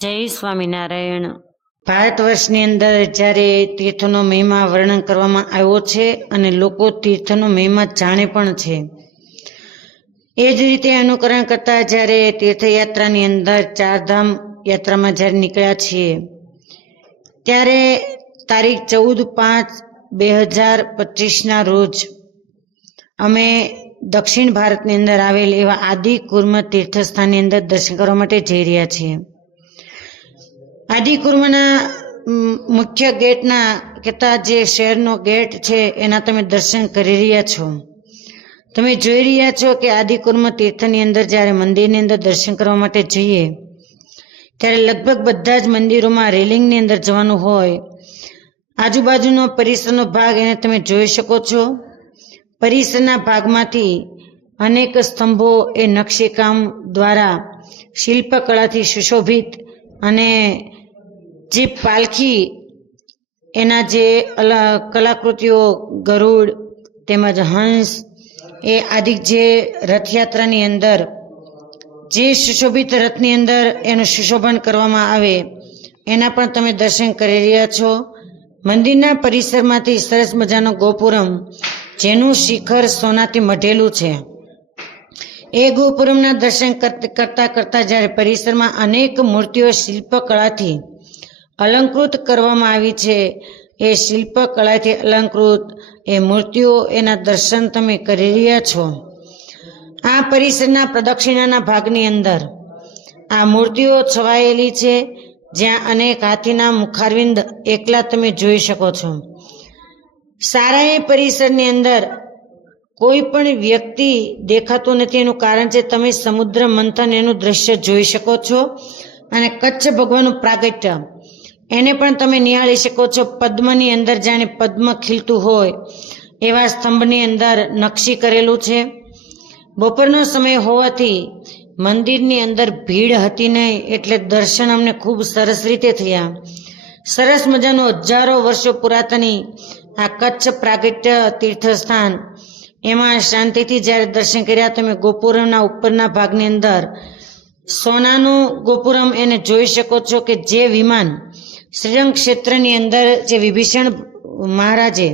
જય સ્વામિનારાયણ. ભારત વર્ષની અંદર જ્યારે તીર્થનો મહિમા વર્ણન કરવામાં આવ્યો છે અને લોકો તીર્થનો મહિમા જાણે પણ છે. એ જ રીતે અનુકરણ કરતા જ્યારે તીર્થયાત્રાની અંદર ચારધામ યાત્રામાં જ્યારે નીકળ્યા છીએ, ત્યારે તારીખ ચૌદ પાંચ બે હજાર પચીસના રોજ અમે દક્ષિણ ભારતની અંદર આવેલ એવા આદિ કુર્મ તીર્થસ્થાનની અંદર દર્શન કરવા માટે જઈ રહ્યા છીએ. આદિકુર્મના મુખ્ય ગેટના કહેતા જે શહેરનો ગેટ છે, એના તમે દર્શન કરી રહ્યા છો. તમે જોઈ રહ્યા છો કે આદિકુર્મ તીર્થની અંદર જ્યારે મંદિરની અંદર દર્શન કરવા માટે જઈએ, ત્યારે લગભગ બધા જ મંદિરોમાં રેલિંગની અંદર જવાનું હોય. આજુબાજુનો પરિસરનો ભાગ એને તમે જોઈ શકો છો. પરિસરના ભાગમાંથી અનેક સ્તંભો એ નકશીકામ દ્વારા શિલ્પકળાથી સુશોભિત અને જે પાલખી, એના જે કલાકૃતિઓ, ગરુડ, તેમજ હંસ, એ આદિ જે રથયાત્રાની અંદર, જે સુશોભિત રથની અંદર એનું સુશોભન કરવામાં આવે, એના પણ તમે દર્શન કરી રહ્યા છો. મંદિરના પરિસરમાંથી સરસ મજાનો ગોપુરમ, જેનું શિખર સોનાથી મઢેલું છે. એ ગોપુરમના દર્શન કર- કરતા કરતા જ્યારે પરિસરમાં અનેક મૂર્તિઓ, શિલ્પકળાથી અલંકૃત કરવામાં આવી છે. એ શિલ્પકળાથી અલંકૃત. એ મૂર્તિઓ એના દર્શન તમે કરી રહ્યા છો. આ પરિસરના પ્રદક્ષિણાના ભાગની અંદર આ મૂર્તિઓ છવાયેલી છે, જ્યાં અનેક હાથીના મુખારવિંદ એકલા તમે જોઈ શકો છો. સારા એ પરિસરની અંદર કોઈ પણ વ્યક્તિ દેખાતું નથી. એનું કારણ છે તમે સમુદ્ર મંથન એનું દ્રશ્ય જોઈ શકો છો. અને કચ્છ ભગવાનનું પ્રાગટ્ય. એને પણ તમે નિહાળી શકો છો. પદ્મની અંદર જાણે પદ્મ ખીલતું હોય, એવા સ્તંભની અંદર નકશી કરેલું છે. બપોરનો સમય હોવાથી મંદિરની અંદર ભીડ હતી નહીં, એટલે દર્શન અમને ખૂબ સરસ રીતે થયા. સરસ મજાનું હજારો વર્ષો પુરાતની આ કચ્છ પ્રાગટ્ય તીર્થસ્થાન, એમાં શાંતિથી જ્યારે દર્શન કર્યા, તમે ગોપુરમના ઉપરના ભાગની અંદર સોનાનું ગોપુરમ એને જોઈ શકો છો કે જે વિમાન શ્રીરંગ ક્ષેત્રની અંદર જે વિભીષણ મહારાજે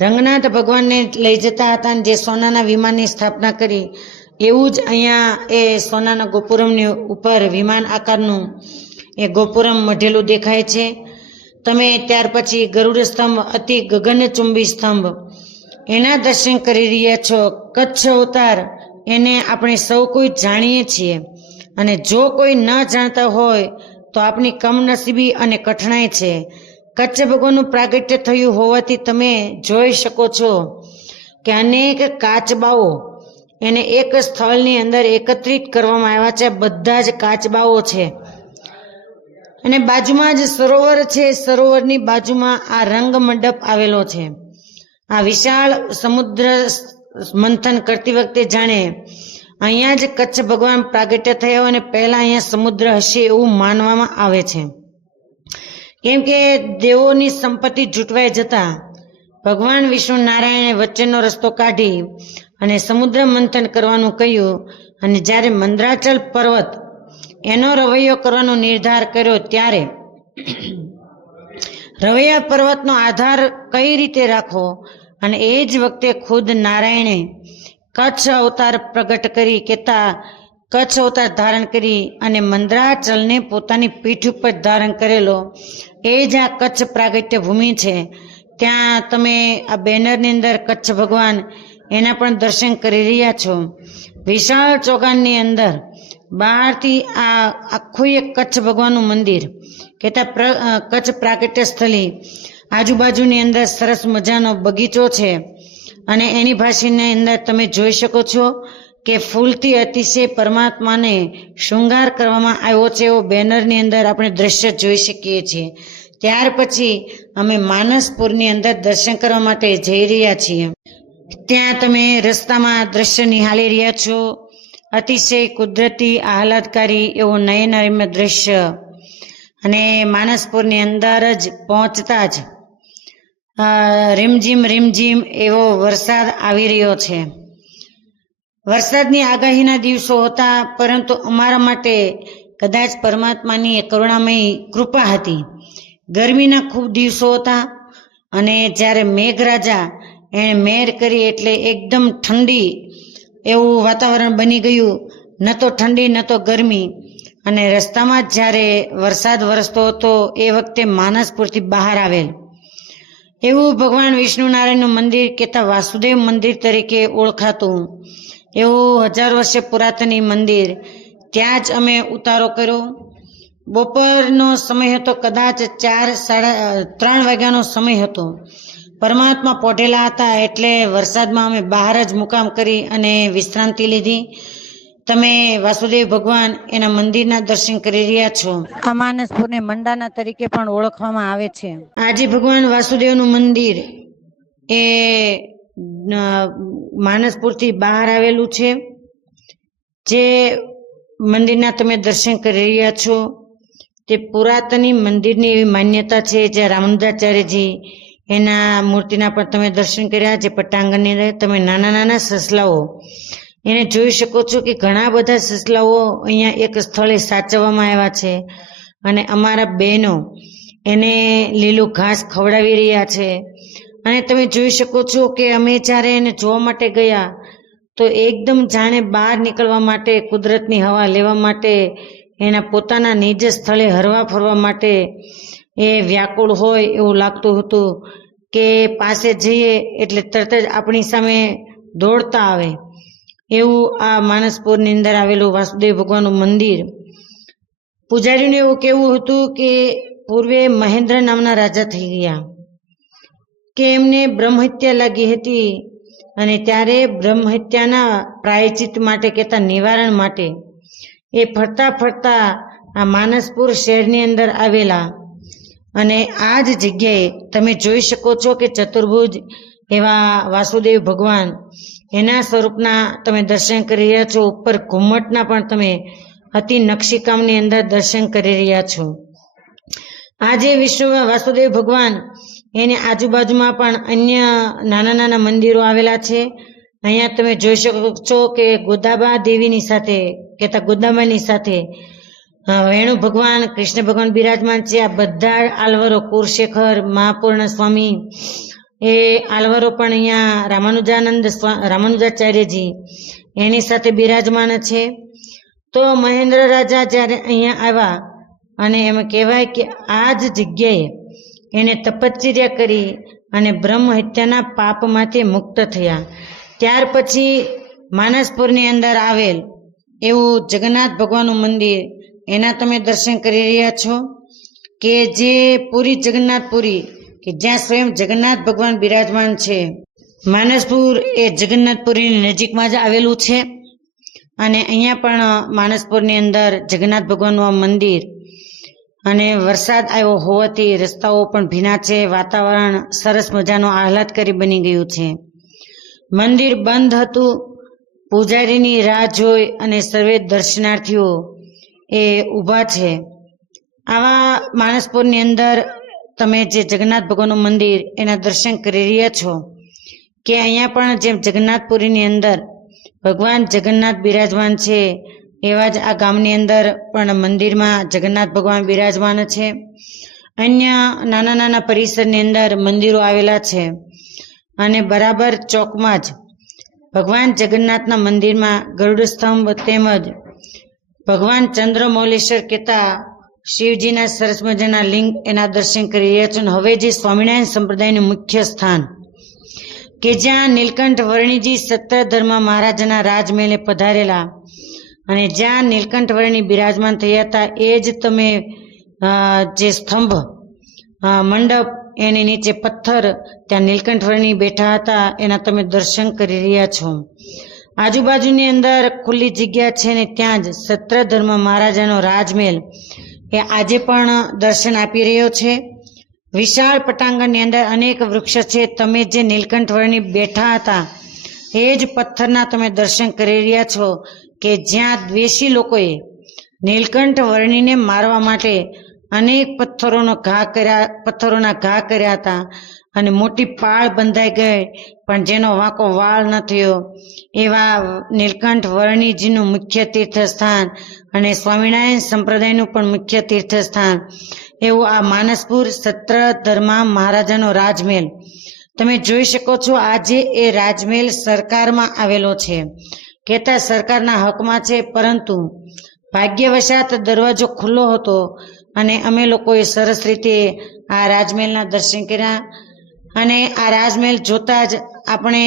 રંગનાથ ભગવાનને લઈ જતા હતા અને જે સોનાના વિમાનની સ્થાપના કરી, એવું જ અહીંયા એ સોનાના ગોપુરમની ઉપર વિમાન આકારનું એ ગોપુરમ મઢેલું દેખાય છે. તમે ત્યાર પછી ગરુડ સ્તંભ, અતિ ગગનચુંબી સ્તંભ, એના દર્શન કરી રહ્યા છો. કચ્છ અવતાર, એને આપણે સૌ કોઈ જાણીએ છીએ. અને જો કોઈ ન જાણતા હોય તો આપની કમનસીબી અને કઠણાઈ છે. કચ્છ ભગવાનનું પ્રાગટ્ય થયું હોવાથી તમે જોઈ શકો છો કે અનેક કાચબાઓ એને એક સ્થળની અંદર એકત્રિત કરવામાં આવ્યા છે. બધા જ કાચબાઓ છે. અને બાજુમાં જ સરોવર છે. સરોવરની બાજુમાં આ રંગ મંડપ આવેલો છે. આ વિશાળ સમુદ્ર મંથન કરતી વખતે જાણે અહીંયા જ કચ્છ ભગવાન પ્રાગટ્ય થયો અને પહેલા અહીંયા સમુદ્ર હશે એવું માનવામાં આવે છે. કેમ કે દેવોની સંપત્તિ જૂટવાઈ જતા ભગવાન વિષ્ણુ નારાયણે વચ્ચેનો રસ્તો કાઢી અને સમુદ્ર મંથન કરવાનું કહ્યું અને જ્યારે મંદ્રાચલ પર્વત એનો રવૈયો કરવાનો નિર્ધાર કર્યો ત્યારે રવૈયા પર્વતનો આધાર કઈ રીતે રાખવો અને એ જ વખતે ખુદ નારાયણે કચ્છ અવતાર પ્રગટ કરી કેતા કચ્છ અવતાર ધારણ કરી અને મંદ્રાચલને પોતાની પીઠ ઉપર ધારણ કરેલો. એ જ આ કચ્છ પ્રાગટ્ય ભૂમિ છે. ત્યાં તમે આ બેનરની અંદર કચ્છ ભગવાન એના પણ દર્શન કરી રહ્યા છો. વિશાળ ચોગાનની અંદર બહારથી આ આખું એક કચ્છ ભગવાનનું મંદિર કહેતા કચ્છ પ્રાગટ્ય સ્થળી આજુબાજુની અંદર સરસ મજાનો બગીચો છે. અને એની ભાષીની અંદર તમે જોઈ શકો છો કે ફૂલથી અતિશય પરમાત્માને શૃંગાર કરવામાં આવ્યો છે એવો બેનરની અંદર આપણે દ્રશ્ય જોઈ શકીએ છીએ. ત્યાર પછી અમે માનસપુરની અંદર દર્શન કરવા માટે જઈ રહ્યા છીએ. ત્યાં તમે રસ્તામાં દ્રશ્ય નિહાળી રહ્યા છો. અતિશય કુદરતી, આહલાદકારી એવો નયનરમ્ય દ્રશ્ય. અને માનસપુરની અંદર જ પહોંચતા જ રીમઝીમ રીમઝીમ એવો વરસાદ આવી રહ્યો છે. વરસાદની આગાહીના દિવસો હતા, પરંતુ અમારા માટે કદાચ પરમાત્માની કરુણામય કૃપા હતી. ગરમીના ખૂબ દિવસો હતા, અને જ્યારે મેઘરાજા એણે મેર કરી એટલે એકદમ ઠંડી એવું વાતાવરણ બની ગયું, ન તો ઠંડી, ન તો ગરમી. અને રસ્તામાં જ જ્યારે વરસાદ વરસતો હતો, એ વખતે માનસપુરથી બહાર આવેલ. એવું ભગવાન વિષ્ણુનારાયણનું મંદિર કહેતા વાસુદેવ મંદિર તરીકે ઓળખાતું. એવું હજાર વર્ષે પુરાતની મંદિર. ત્યાં જ અમે ઉતારો કર્યો. બપોરનો સમય હતો કદાચ ચાર સાડા ત્રણ વાગ્યાનો સમય હતો. પરમાત્મા પોઢેલા હતા એટલે વરસાદમાં અમે બહાર જ મુકામ કરી અને વિશ્રાંતિ લીધી. તમે વાસુદેવ ભગવાન એના મંદિરના દર્શન કરી રહ્યા છો? આ માનસપુરને મંડાના તરીકે પણ ઓળખવામાં આવે છે. આજે ભગવાન વાસુદેવનું મંદિર એ માનસપુરથી બહાર આવેલું છે. જે મંદિરના તમે દર્શન કરી રહ્યા છો તે પુરાતની મંદિરની એવી માન્યતા છે જે રામદાચાર્યજી એના મૂર્તિના પણ તમે દર્શન કર્યા જે પટ્ટાંગણની અંદર તમે નાના નાના સસલાઓ એને જોઈ શકો છો કે ઘણા બધા સસલાઓ અહીંયા એક સ્થળે સાચવવામાં આવ્યા છે. અને અમારા બહેનો એને લીલું ઘાસ ખવડાવી રહ્યા છે. અને તમે જોઈ શકો છો કે અમે જ્યારે એને જોવા માટે ગયા, તો એકદમ જાણે બહાર નીકળવા માટે, કુદરતની હવા લેવા માટે, એના પોતાના નિજ સ્થળે હરવા ફરવા માટે એ વ્યાકુળ હોય એવું લાગતું હતું કે પાસે જઈએ એટલે તરત જ આપણી સામે દોડતા આવે. એવું આ માનસપુરની અંદર આવેલું વાસુદેવ ભગવાનનું મંદિર. પૂજારીનું એવું કેવું હતું કે પૂર્વે મહેન્દ્ર નામના રાજા થઈ ગયા, કે એમને બ્રહ્મહત્યા લાગી હતી અને ત્યારે બ્રહ્મહત્યાના પ્રાયચિત માટે કહેતા નિવારણ માટે એ ફરતા ફરતા આ માનસપુર શહેરની અંદર આવેલા. અને આ જ જગ્યાએ તમે જોઈ શકો છો કે ચતુર્ભુજ એવા વાસુદેવ ભગવાન એના સ્વરૂપના તમે દર્શન કરી રહ્યા છો, ઉપર ઘુમ્મટના પણ તમે અતિ નકશીકામની અંદર દર્શન કરી રહ્યા છો. આજે વિશ્વમાં વાસુદેવ ભગવાન એની આજુબાજુમાં પણ અન્ય નાના નાના મંદિરો આવેલા છે. અહીંયા તમે જોઈ શકો છો કે ગોદાબા દેવીની સાથે કહેતા ગોદાબાની સાથે વેણુ ભગવાન, કૃષ્ણ ભગવાન બિરાજમાન છે. આ બધા આલવરો, કુરશેખર, મહાપૂર્ણ સ્વામી એ આલવરો પણ અહીંયા રામાનુજાનંદ રામાનુજાચાર્યજી એની સાથે બિરાજમાન છે. તો મહેન્દ્ર રાજા જ્યારે અહીંયા આવ્યા અને એમ કહેવાય કે આ જ જગ્યાએ એને તપશ્ચર્યા કરી અને બ્રહ્મ હત્યાના પાપમાંથી મુક્ત થયા. ત્યાર પછી માનસપુરની અંદર આવેલ એવું જગન્નાથ ભગવાનનું મંદિર, એના તમે દર્શન કરી રહ્યા છો કે જે પૂરી જગન્નાથપુરી કે જ્યાં સ્વયં જગન્નાથ ભગવાન બિરાજમાન છે. માનસપુર એ જગન્નાથપુરીની નજીકમાં જ આવેલું છે. અને અહીંયા પણ માનસપુરની અંદર જગન્નાથ ભગવાનનું મંદિર અને વરસાદ આવ્યો હોવાથી રસ્તાઓ પણ ભીના છે. વાતાવરણ સરસ મજાનું આહલાદકારી બની ગયું છે. મંદિર બંધ હતું. પૂજારીની રાહ જોઈ અને સર્વે દર્શનાર્થીઓ એ ઊભા છે. આવા માણસપુરની અંદર તમે જે જગન્નાથ ભગવાનનું મંદિર એના દર્શન કરી રહ્યા છો, કે અહીંયા પણ જેમ જગન્નાથપુરીની અંદર ભગવાન જગન્નાથ બિરાજમાન છે, એવા જ આ ગામની અંદર પણ મંદિરમાં જગન્નાથ ભગવાન બિરાજમાન છે. અન્ય નાના નાના પરિસરની અંદર મંદિરો આવેલા છે અને બરાબર ચોકમાં જ ભગવાન જગન્નાથના મંદિરમાં ગરુડ સ્તંભ તેમજ ભગવાન ચંદ્રમૌલેશ્વર કહેતા શિવજીના સરસ મજાના લિંગ એના દર્શન કરી રહ્યા છો અને હવે જે સ્વામિનારાયણ સંપ્રદાયનું મુખ્ય સ્થાન, કે જ્યાં નીલકંઠ વર્ણીજી સત્રધર્મ મહારાજના રાજમહેલે પધારેલા અને જ્યાં નીલકંઠ વર્ણિ બિરાજમાન થયા હતા, એ જ તમે જે સ્તંભ મંડપ એની નીચે પથ્થર ત્યાં નીલકંઠ વર્ણિ બેઠા હતા, એના તમે દર્શન કરી રહ્યા છો. આજુબાજુની અંદર ખુલ્લી જગ્યા છે ને ત્યાં જ સત્રધર્મ મહારાજાનો રાજમહેલ એ આજે પણ દર્શન આપી રહ્યો છે. વિશાળ પટાંગણની અંદર અનેક વૃક્ષ છે. તમે જે નીલકંઠ વર્ણી બેઠા હતા, એ જ પથ્થરના તમે દર્શન કરી રહ્યા છો કે જ્યાં દ્વેષી લોકોએ નીલકંઠ વર્ણીને મારવા માટે અનેક પથ્થરોનો ઘા કર્યા, પથ્થરોના ઘા કર્યા હતા. અને મોટી પાળ બંધાઈ ગઈ. પણ જેનો વાંકો વાળ ન થયો. એવા નીલકંઠ વર્ણિજીનું મુખ્ય તીર્થસ્થાન અને સ્વામિનારાયણ સંપ્રદાયનું પણ મુખ્ય તીર્થસ્થાન. એવું આ માનસપુર સત્ર ધર્મા મહારાજાનો રાજમહેલ. તમે જોઈ શકો છો આજે એ રાજમહેલ સરકારમાં આવેલો છે. કહેતા સરકારના હકમાં છે, પરંતુ ભાગ્યવશાત દરવાજો ખુલ્લો હતો અને અમે લોકોએ સરસ રીતે આ રાજમહેલના દર્શન કર્યા. અને આ રાજમહેલ જોતા જ આપણે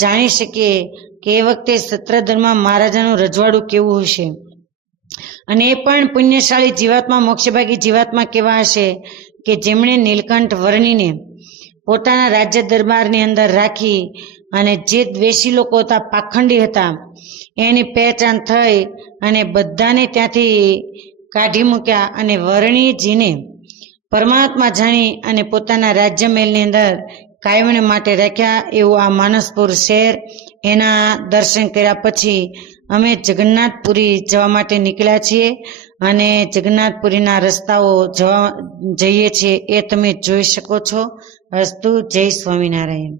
જાણી શકીએ કે એ વખતે સત્રધરમાં મહારાજાનું રજવાડું કેવું હશે. અને એ પણ પુણ્યશાળી જીવાત્મા, મોક્ષભાગી જીવાતમાં કેવા હશે કે જેમણે નીલકંઠ વર્ણીને પોતાના રાજ્ય દરબારની અંદર રાખી અને જે દ્વેષી લોકો હતા, પાખંડી હતા, એની પહેચાન થઈ અને બધાને ત્યાંથી કાઢી મૂક્યા અને વર્ણીજીને પરમાત્મા જાણી અને પોતાના રાજ્ય મહેલની અંદર કાયમને માટે રાખ્યા એવું આ માનસપુર શહેર એના દર્શન કર્યા પછી અમે જગન્નાથપુરી જવા માટે નીકળ્યા છીએ અને જગન્નાથપુરીના રસ્તાઓ જવા જઈએ છીએ એ તમે જોઈ શકો છો. અસ્તુ જય સ્વામિનારાયણ.